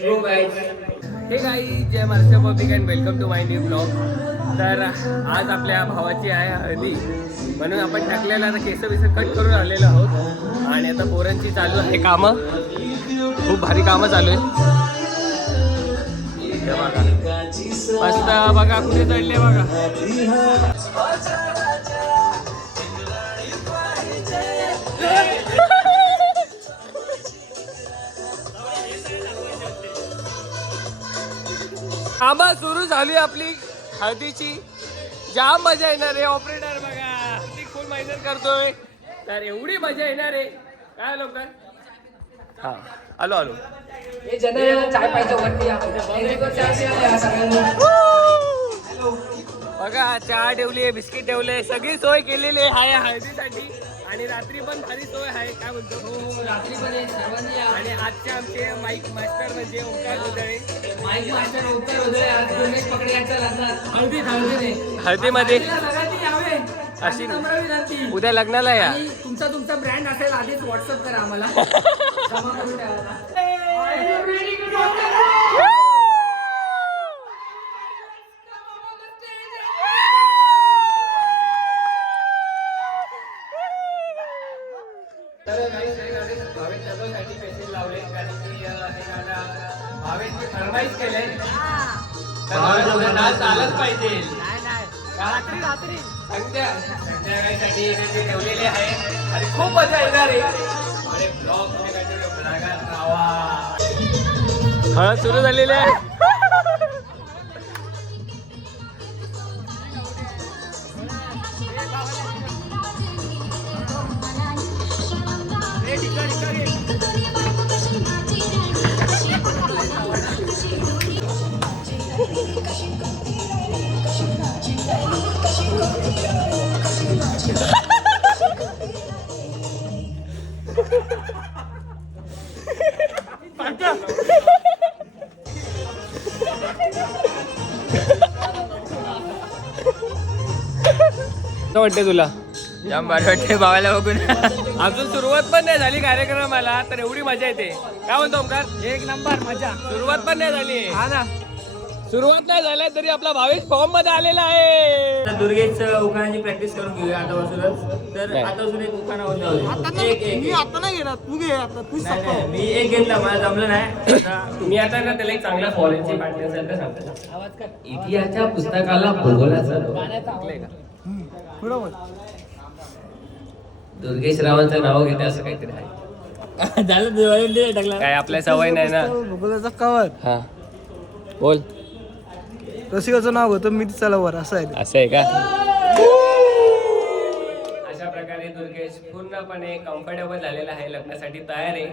Let's go guys. Hey guys, Jai Maharashtra public and welcome to my new blog. तर आज आपल्या भावाची आहे हळदी, म्हणून आपण टाकलेला आता केस बिस कट करून आलेलो आहोत. आणि आता पोरांची चालू आहे कामं, खूप भारी कामं चालू आहे. बघा मस्त, बघा कुठे चढले बघा. कामं सुरू झाली आपली हळदीची. जाम मजा येणार आहे. ऑपरेटर बघा फुल मेहनत करतोय, तर एवढी मजा येणार आहे. काय लोक, हा आलो आलो. बघा चहा ठेवली, बिस्किट ठेवले, सगळी सोय केलेली आहे हळदीसाठी. आणि रात्री पण भारी सोय आहे. काय म्हणतो, हो रात्री पण आणि आजचे आमचे माईक मास्टर म्हणजे ओंकार उदळे, माईक मास्टर ओंकार उदळे आज गणेश पकडे यांच्या लग्नात हळदीमध्ये अशी उद्या लग्नाला या. तुमचा ब्रँड असेल आधीच व्हॉट्सअप करा आम्हाला. जमा करून ठेवा. तर भावेश जाधवसाठी पेशंट लावले, कारण की हे गाणं भावेशने फरमाईश केले. डान्स आलाच पाहिजे. रात्री संध्याकाळीसाठी ते ठेवलेले आहे आणि खूप मजा येणार आहे. आणि ब्लॉग हळद सुरू झालेली आहे. वाटते तुला? जाम भारी वाटते भावाला बघून. अजून सुरुवात पण नाही झाली कार्यक्रमाला, तर एवढी मजा येते. काय म्हणतो ओंकार? एक नंबर मजा. सुरुवात पण नाही झाली. हा ना, सुरुवात नाही झाल्या तरी आपला भावेश फॉर्म मध्ये आलेला आहे. दुर्गेश उखाणाची प्रॅक्टिस करून घेऊया आतापासूनच. तर आतापासून एक उखाणा होऊन जाऊ. एक आता नाही घेणार, तू घे आता. तू नाही, मी एक घेतला, मला जमलं नाही. मी आता ना त्याला एक चांगला फॉरेनची पार्टनर सारखं सांगतो. इतिहासाच्या पुस्तकाला भूगोलाचं दुर्गेश रावांचं नाव घेते असं काहीतरी आहे. झालं काय आपल्या सवय नाही ना. भूगोलाचा कवर. हा बोल. रसिकाचं नाव होतं मी तिचा लवर, असं आहे. असं आहे का? अशा प्रकारे दुर्गेश पूर्णपणे कम्फर्टेबल झालेला आहे, लग्नासाठी तयार आहे.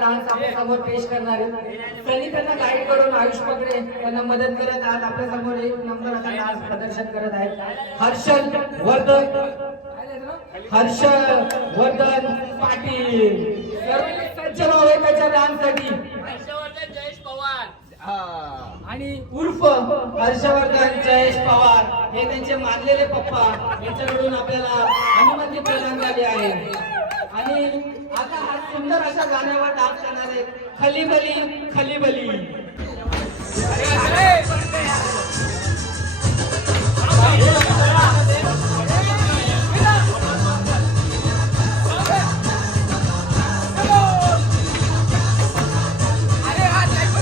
डान्स आपल्या समोर पेश करणार आहे. त्यांनी त्यांना गाईड करून आयुष पकडे त्यांना मदत करत आज आपल्या समोर एक नंबर असा डान्स प्रदर्शन करत आहेत. हर्षवर्धन पाटील सर्वांनी सज्ज व्हावे त्याच्या डान्ससाठी. हर्षवर्धन जयेश पवार. उर्फ हर्षवर्धन जयेश पवार हे त्यांचे मानलेले पप्पा यांच्याकडून आपल्याला अनुमती प्रदान झाली आहे. आणि आता हा सुंदर अशा गाण्यावर डान्स करणार आहे खलीबली खलीबली.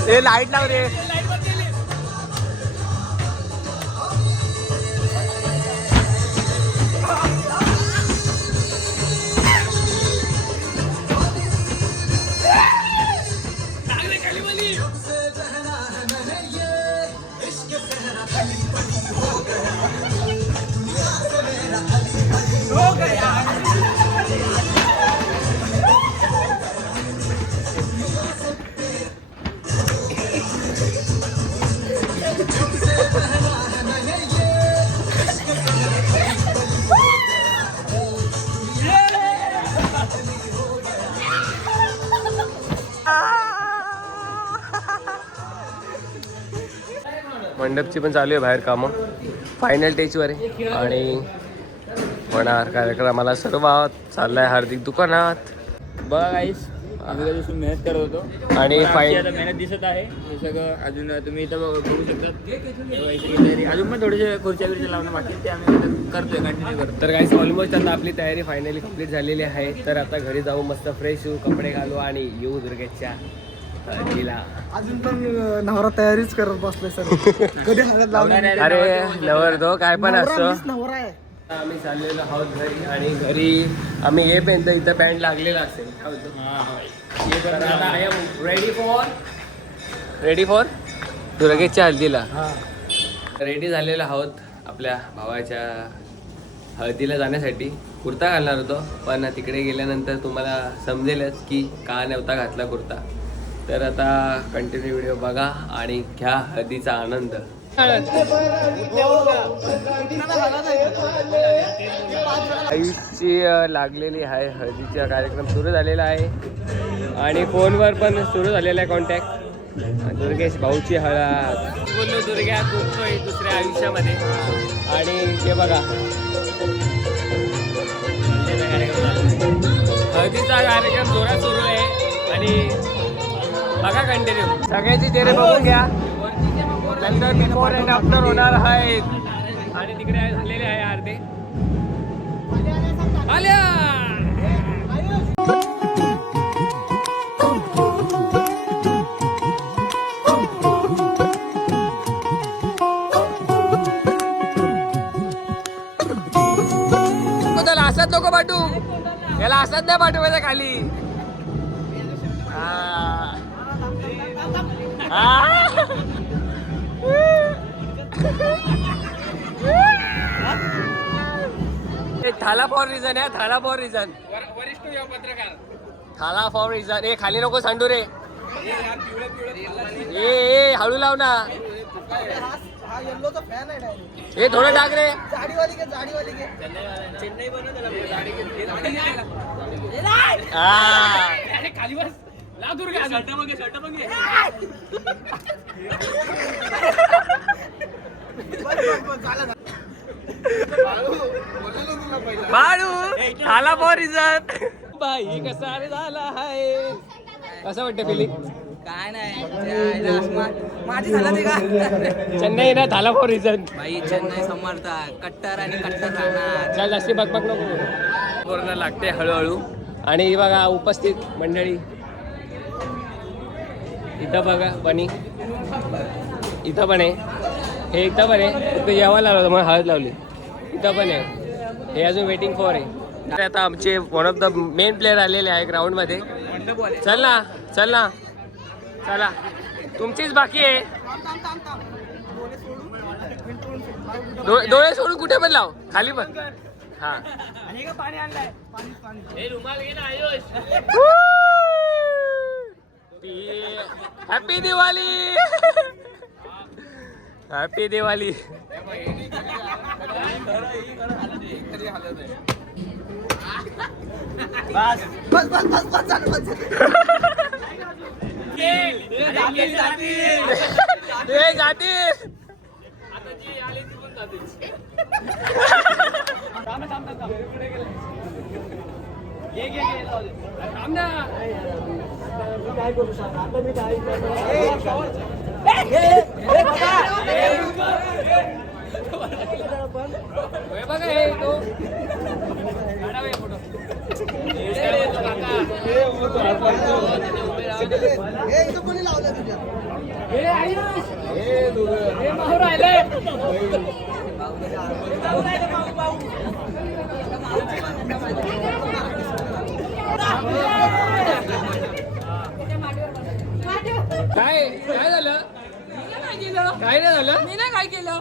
ए लाईट लाव रे. मंडपची पण चालू आहे बाहेर कामं. फायनल टेजवर आहे आणि होणार कार्यक्रमाला सुरुवात. चाललाय हार्दिक दुकानात. बघा गाईस, आम्ही कधी मेहनत करत होतो आणि पण आमची फायनल आता मेहनत दिसत आहे. हे सगळं अजून तुम्ही इथं बघू शकता. अजून पण थोडेसे खुर्च्या बिर्च्या लावणं बाकी ते आम्ही करतोय, कंटिन्यू करतो. तर काही ऑलमोस्ट आता आपली तयारी फायनली कंप्लीट झालेली आहे. तर आता घरी जाऊ, मस्त फ्रेश होऊ, कपडे घालू आणि येऊ दुर्गेशच्या हळदीला. अजून पण नवरा तयारीच करत बसले सर. कधी हळद लावणार? अरे लवर दो काय पण असतं. नवरा आहे. आम्ही चाललेलो आहोत घरी आणि घरी आम्ही येईपर्यंत इथं बँड लागलेला असेल. काय बोलतो? तर आता आय एम रेडी फॉर दुर्गेशच्या हळदीला. रेडी झालेलो आहोत आपल्या भावाच्या हळदीला जाण्यासाठी. कुर्ता घालणार होतो पण तिकडे गेल्यानंतर तुम्हाला समजेलच की का नव्हता घातला कुर्ता. तर आता कंटिन्यू व्हिडिओ बघा आणि घ्या हळदीचा आनंद. आईची लागलेली आहे. हळदीचा कार्यक्रम सुरू झालेला आहे आणि फोनवर पण सुरू झालेला आहे कॉन्टॅक्ट. दुर्गेश भाऊची हळद. बोललो दुर्ग्या करतोय दुसऱ्या आयुष्यामध्ये. आणि ते बघा हळदीचा कार्यक्रम जोरात सुरू आहे आणि बघा कंटिन्यू. सगळ्यांची चेहरे बघून घ्या. नंतर बिफोर अँड आफ्टर होणार आहेत आणि तिकडे झालेले आहे अर्धे आल्या. त्याला असत नको पाठवू, याला असत नाही पाठवायचं खाली. थाला फॉर रिझन आहे. थाला फॉर रिझन. वरिष्ठ पत्रकार थाला फॉर रिझन. ए खाली नको सांडू रे. ए हळू लाव ना. हे थोडं टाक रे. चेन्नई खाली बस. लाव दुर्गा. शर्ट मग बाळू झाला फॉर रिझन. बाई कसा झाला आहे. कसं वाटतं फिलिंग? काय नाही माझी झालं ते का चेन्नई ना झाला फॉर रिझन. भाई चेन्नई समर्था कट्टर आणि कट्टर राहणार. चल जास्ती बकबक नको. कोरोना लागते हळूहळू. आणि बघा उपस्थित मंडळी इथं बघा बनी इथं पण आहे. हे इथं पण आहे. फक्त जेवायला लावलं मग हळद लावली. इथं पण आहे. हे अजून वेटिंग फॉर आहे. आता आमचे one of the main player आलेले आहे ग्राउंडमध्ये. चल ना चल ना चला. तुमचीच बाकी आहे. डोळे सोडून कुठे पण लाव. खाली पण. हा हॅपी दिवाळी. हॅपी दिवाळी. ए जाते आता जी आली ती पण जाते थांब ना काय करू सांग आता मी काय बघा हे तो काढावा हे फोटो कोणी लावलं तुझ्या हे आयुष हे माहूर राहिले काय काय झालं काय नाही झालं मी नाही काय केलं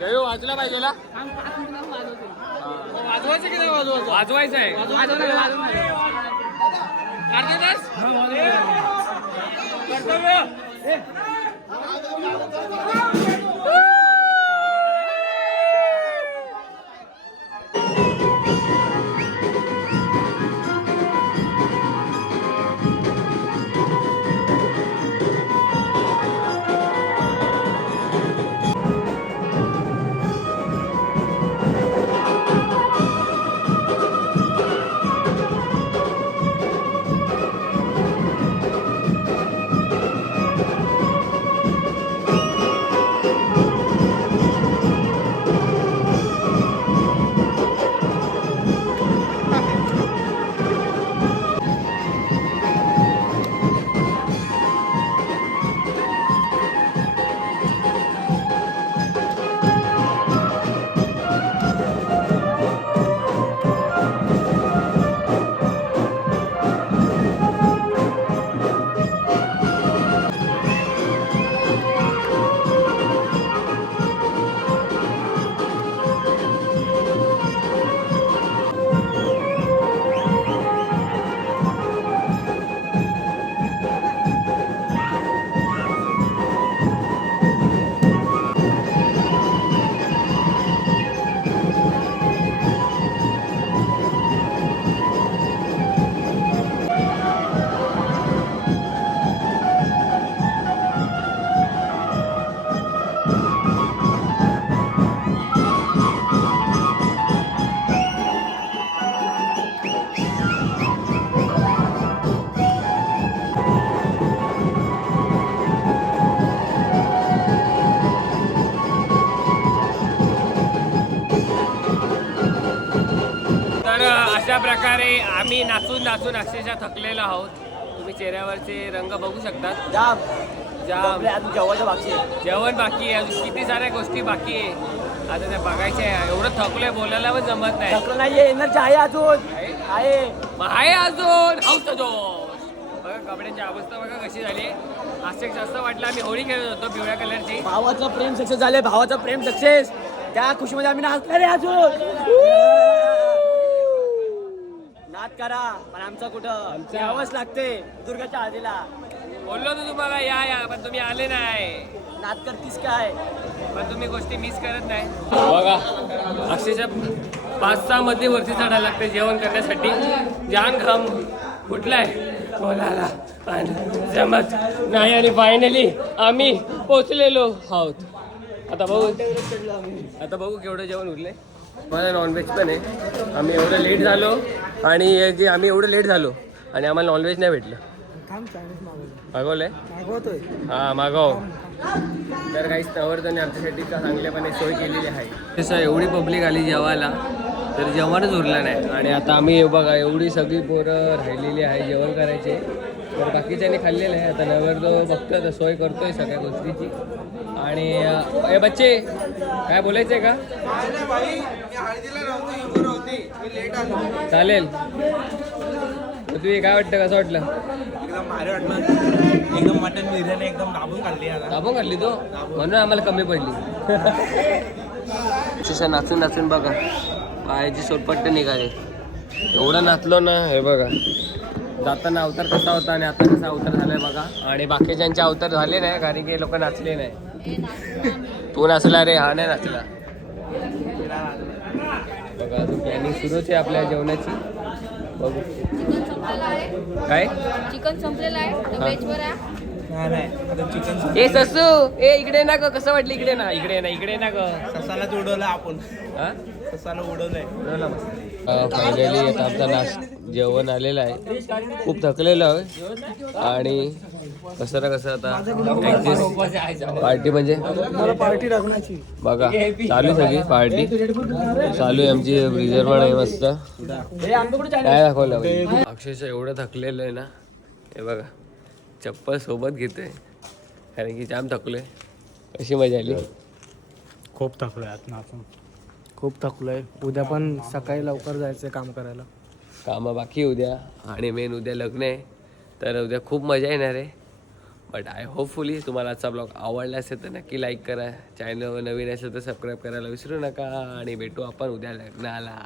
वाजला पाहिजे ना वाजवायचं की नाही वाजवायचं वाजवायचं आहे अर्धा तास अशा प्रकारे आम्ही नाचून नाचून अक्षरशः थकलेलो आहोत. तुम्ही चेहऱ्यावरचे रंग बघू शकतात. जाम जेवण बाकी आहे, अजून किती साऱ्या गोष्टी बाकी आहे. आता त्या बघायच्या आहे. एवढं थकलोय बोलायला पण जमत नाही. एनर्जी आहे अजून आहे अजून हाऊस जोश. बघा कपड्यांची अवस्था बघा कशी झाली. असं असं वाटलं आम्ही होळी खेळत होतो पिवळ्या कलरची. भावाचं प्रेम सक्सेस झाले, भावाचं प्रेम सक्सेस. त्या खुशीमध्ये आम्ही नाचणार रे अजून. नाच करा पण आमचं कुठं यावंच लागते दुर्गाच्या आधीला. बोललो तर तुम्हाला या पण तुम्ही आले नाही. नाच करतीस काय पण तुम्ही गोष्टी मिस करत नाही. बघा अक्षरशः 5-6 मध्ये वरती चढायला लागते जेवण करण्यासाठी. जान घाम कुठलाय बोलायला आणि जमत नाही. आणि फायनली आम्ही पोचलेलो आहोत. आता बघू केवढं जेवण उरलंय. मला नॉनव्हेज पण आहे. आम्ही एवढं लेट झालो आणि जे आम्ही एवढं लेट झालो आणि आम्हाला नॉनव्हेज नाही भेटलं. मागवलंय हां मागव. तर काही नवर्धने आमच्यासाठी चांगल्यापणे सोय केलेली आहे. तसं एवढी पब्लिक आली जेवायला तर जेवणच उरलं नाही. आणि आता आम्ही बघा एवढी सगळी पोरं राहिलेली आहे जेवण करायचे. तर बाकीच्यांनी खाल्लेलं आहे. आता नवरदेव बघतोय आता सोय करतोय सगळ्या गोष्टीची. आणि ए बच्चे काय बोलायचं आहे का? चालेल. तुम्ही काय वाटतं कसं वाटलं? एकदम भारी वाटलं. एकदम मटन बिर्याणी एकदम दाबून खाल्ली तो म्हणून आम्हाला कमी पडली. नाचून नाचून बघा पायाची सोलपट्ट निघाले. एवढं नाचलो ना. हे बघा जाताना अवतार कसा होता आणि आता कसा अवतार झालाय बघा. आणि बाकीच्यांचे अवतार झाले नाही कारण की लोक नाचले नाही. तू नाचला रे हा नाही नाचला. बघा अजून प्लॅनिंग सुरूच आहे आपल्या जेवणाची. बघू काय चिकन संपलेलं आहे व्हेज वर ए ससू ए इकडे ना ग. कसं वाटलं? इकडे ना इकडे ना ग. ससालाच उडवलं आपण. हा ससाला उडवलंय. फायनली आता आमचा जेवण आलेलं आहे. खूप थकलेलं आहे आणि कसं ना कसं आता पार्टी म्हणजे मला पार्टी टाकण्याची बघा चालू सगळी पार्टी चालू आहे आमची. ब्रिजर पण आहे मस्त. काय दाखवलं अक्षरशः एवढं थकलेलं आहे ना. हे बघा चप्पल सोबत घेतोय कारण की जाम थकलोय. कशी मजा आली? खूप थकलोय आता आपण. खूप थकलोय. उद्या पण सकाळी लवकर जायचं काम करायला. कामं बाकी उद्या आणि मेन उद्या लग्न आहे. तर उद्या खूप मजा येणार आहे. बट आय होपफुली तुम्हाला आजचा ब्लॉग आवडला असेल तर नक्की लाईक करा. चॅनलवर नवीन असेल तर सबस्क्राईब करायला विसरू नका आणि भेटू आपण उद्या लग्नाला.